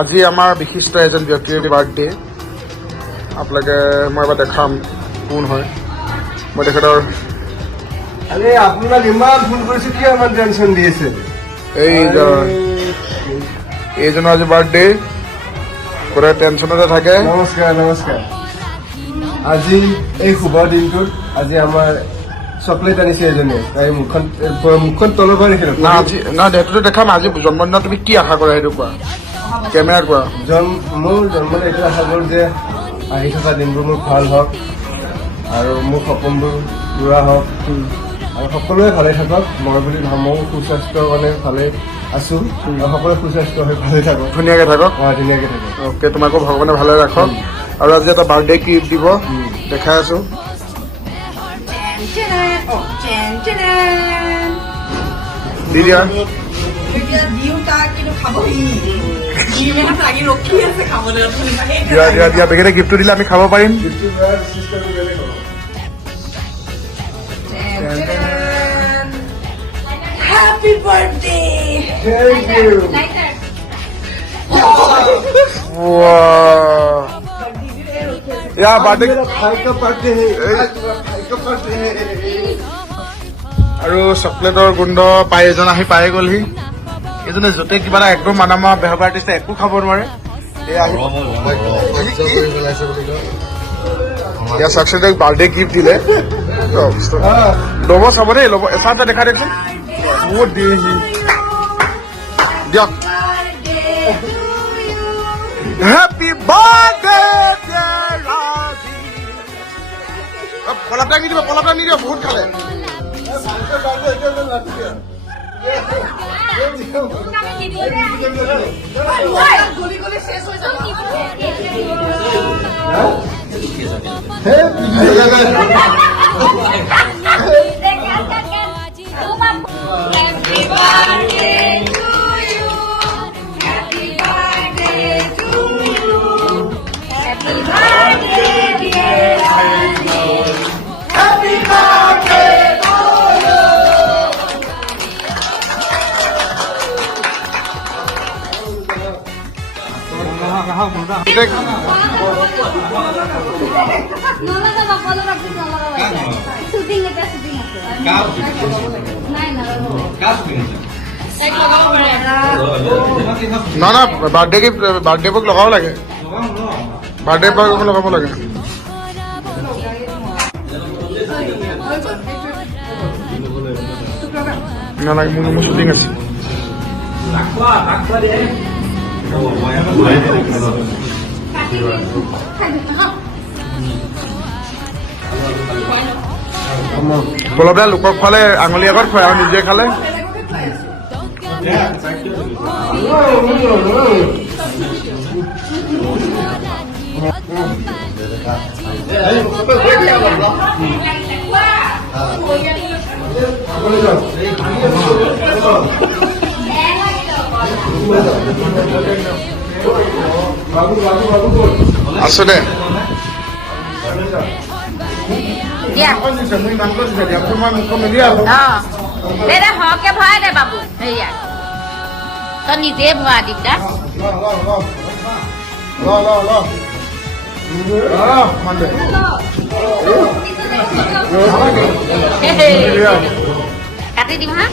আজি আমাৰ বিশিষ্ট এজন ব্যক্তিৰ বাৰ্থডে আপোনালোকে মই এবাৰ দেখাম কোন হয় মই তেখেতৰ আৰে আপনাৰা ইমান ফোন কৰেছে কি আমাৰ টেনশন দিয়েছে এইজনৰ আজি বাৰ্থডে পুৰা টেনশ্যনতে থাকে নমস্কাৰ নমস্কাৰ আজি এই শুভ দিনটোত আজি আমাৰ চকলেট আনিছে এজনে তাই মুখখন তলৰ পৰা দেখিলো না আজি না সেইটোতো দেখাম আজি জন্মদিনত তুমি কি আশা কৰা সেইটো কোৱা কেমেৰাত কোৱা মোৰ জন্মদিন এইটো আশা কৰোঁ যে আহি থকা দিনবোৰ মোৰ ভাল হওক আৰু মোৰ সপোনবোৰ পূৰা হওক আৰু সকলোৱে ভালে থাকক মই বুলি ময়ো সুস্বাস্থ্যৰ কাৰণে ভালে আছো আৰু সকলোৱে সুস্বাস্থ্য হৈ ভালে থাকক ধুনীয়াকে থাকক ধুনীয়াকে থাকক অ'কে তোমাকো ভগৱানে ভালে ৰাখক আৰু আজি এটা বাৰ্থডে গিফ্ট দিব দেখাই আছো দি দিয়া দিয়া দিয়া বেগেনে গিফ্টটো দিলে আমি খাব পাৰিম Happy birthday! Thank you. या बार्थडे मेरा भाई का बर्थडे है आज मेरा भाई का बर्थडे है আৰু চকলেটৰ গোন্ধ পাই এজন আহি পাই গ'লহি এজনে য'তে কিবা এটা একদম মানামা বেহৰ আৰ্টিষ্টে একো খাব নোৱাৰে ইয়াৰ চকলেটক বাৰ্থডে গিফ্ট দিলে ল'ব চাব দেই ল'ব এচাৰ এটা দেখাই দেচোন বহুত দিয়েহি দিয়ক হেপী বাৰ্থডে পলাটা নিদিব বহুত খালে না না বাৰ্থডে বুক লগাব লাগে বাৰ্থডে বুক লগাব লাগে নালাগে মোৰ শ্বুটিং আছে পলপদা লোকক খোৱালে আঙুলি আগত খুৱাই আৰু নিজে খালে আছো দে দে সৰহকে ভৰাই দে বাবু হেৰিয়া তই নিজে ভৰা দিগদা কাটি দিম হা